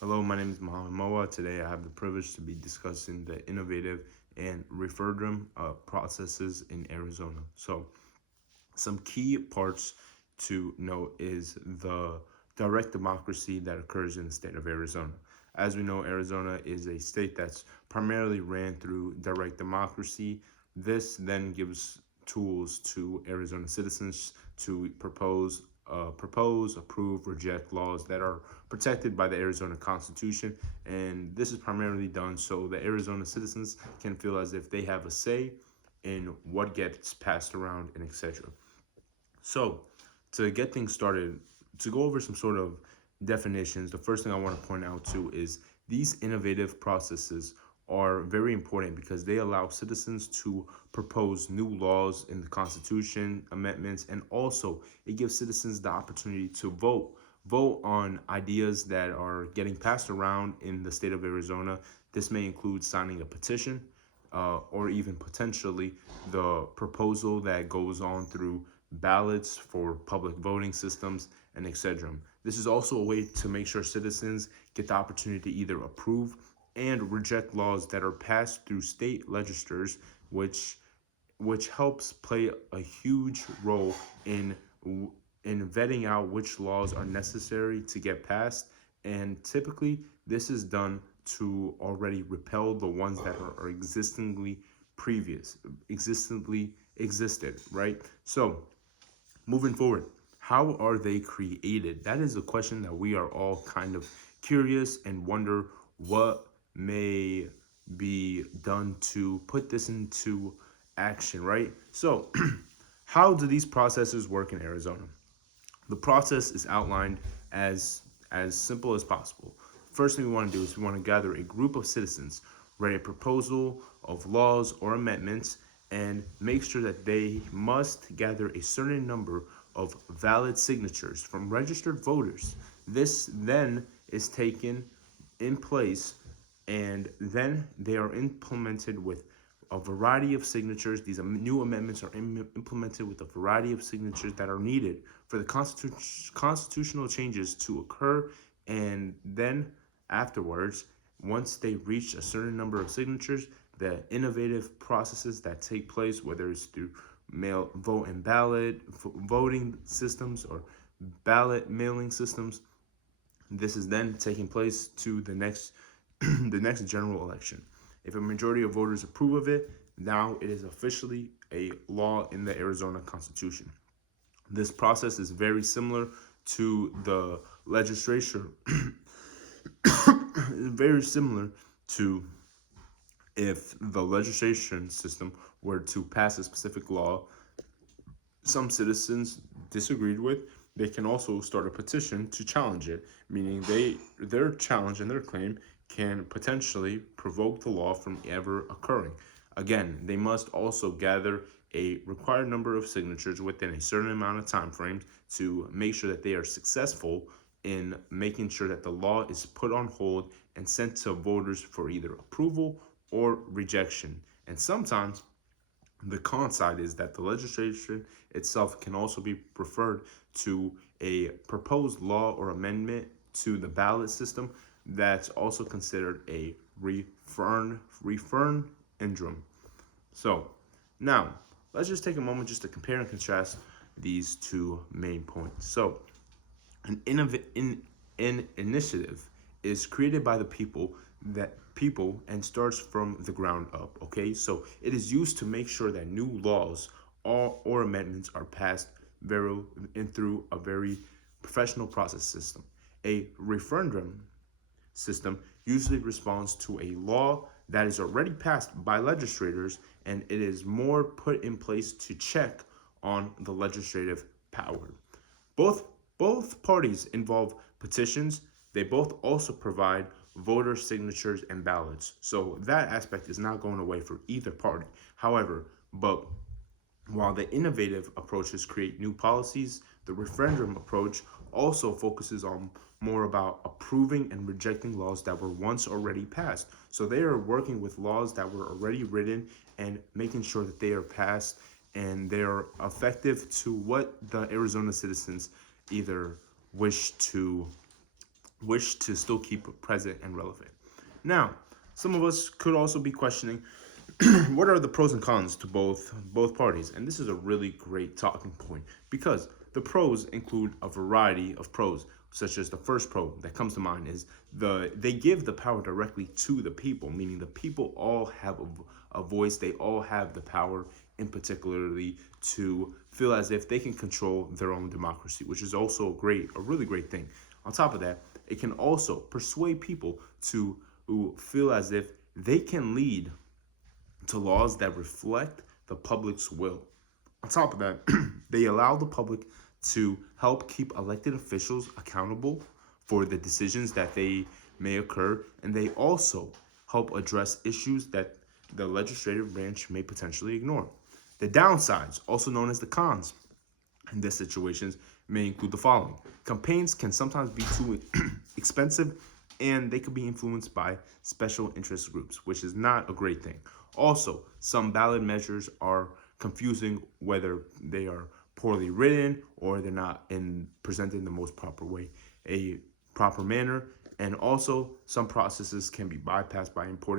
Hello, my name is Mohammed Moa. Today I have the privilege to be discussing the innovative and referendum processes in Arizona. So, some key parts to note is the direct democracy that occurs in the state of Arizona. As we know, Arizona is a state that's primarily ran through direct democracy. This then gives tools to Arizona citizens to approve, reject laws that are protected by the Arizona Constitution. And this is primarily done so the Arizona citizens can feel as if they have a say in what gets passed around and etc. So, to get things started, to go over some sort of definitions, the first thing I want to point out too is these innovative processes are very important because they allow citizens to propose new laws in the Constitution, amendments, and also it gives citizens the opportunity to vote on ideas that are getting passed around in the state of Arizona. This may include signing a petition, or even potentially the proposal that goes on through ballots for public voting systems and etc. This is also a way to make sure citizens get the opportunity to either approve and reject laws that are passed through state legislatures, which helps play a huge role in vetting out which laws are necessary to get passed. And typically, this is done to already repel the ones that are existently existed, right? So, moving forward, how are they created? That is a question that we are all kind of curious and wonder what may be done to put this into action, right? So, how do these processes work in Arizona? The process is outlined as simple as possible. First thing we want to do is we want to gather a group of citizens, write a proposal of laws or amendments, and make sure that they must gather a certain number of valid signatures from registered voters. This then is taken in place, and then they are implemented with a variety of signatures. These new amendments are implemented with a variety of signatures that are needed for the constitutional changes to occur. And then afterwards, once they reach a certain number of signatures, the innovative processes that take place, whether it's through mail vote and ballot voting systems or ballot mailing systems, this is then taking place to the next the next general election. If a majority of voters approve of it, now it is officially a law in the Arizona Constitution. This process is very similar to the legislature, very similar to if the legislation system were to pass a specific law some citizens disagreed with, they can also start a petition to challenge it, meaning their challenge and their claim can potentially provoke the law from ever occurring. Again, they must also gather a required number of signatures within a certain amount of time frames to make sure that they are successful in making sure that the law is put on hold and sent to voters for either approval or rejection. And sometimes the con side is that the legislation itself can also be referred to a proposed law or amendment to the ballot system that's also considered a referendum. So now let's just take a moment just to compare and contrast these two main points. So an initiative is created by the people and starts from the ground up. Okay, so it is used to make sure that new laws or amendments are passed very and through a very professional process system. A referendum system usually responds to a law that is already passed by legislators, and it is more put in place to check on the legislative power. Both both parties involve petitions. They both also provide voter signatures and ballots. So that aspect is not going away for either party. However, but while the innovative approaches create new policies, the referendum approach also focuses on more about approving and rejecting laws that were once already passed. So they are working with laws that were already written and making sure that they are passed and they are effective to what the Arizona citizens either wish to wish to still keep present and relevant. Now, some of us could also be questioning what are the pros and cons to both parties? And this is a really great talking point because the pros include a variety of pros, such as the first pro that comes to mind is they give the power directly to the people, meaning the people all have a voice, they all have the power in particularly to feel as if they can control their own democracy, which is also a really great thing. On top of that, it can also persuade people to who feel as if they can lead to laws that reflect the public's will. On top of that, they allow the public to help keep elected officials accountable for the decisions that they may occur, and they also help address issues that the legislative branch may potentially ignore. The downsides, also known as the cons, in these situations may include the following. Campaigns can sometimes be too expensive and they could be influenced by special interest groups, which is not a great thing. Also, some ballot measures are confusing whether they are poorly written or they're not presented in the most proper way, a proper manner. And also, some processes can be bypassed by important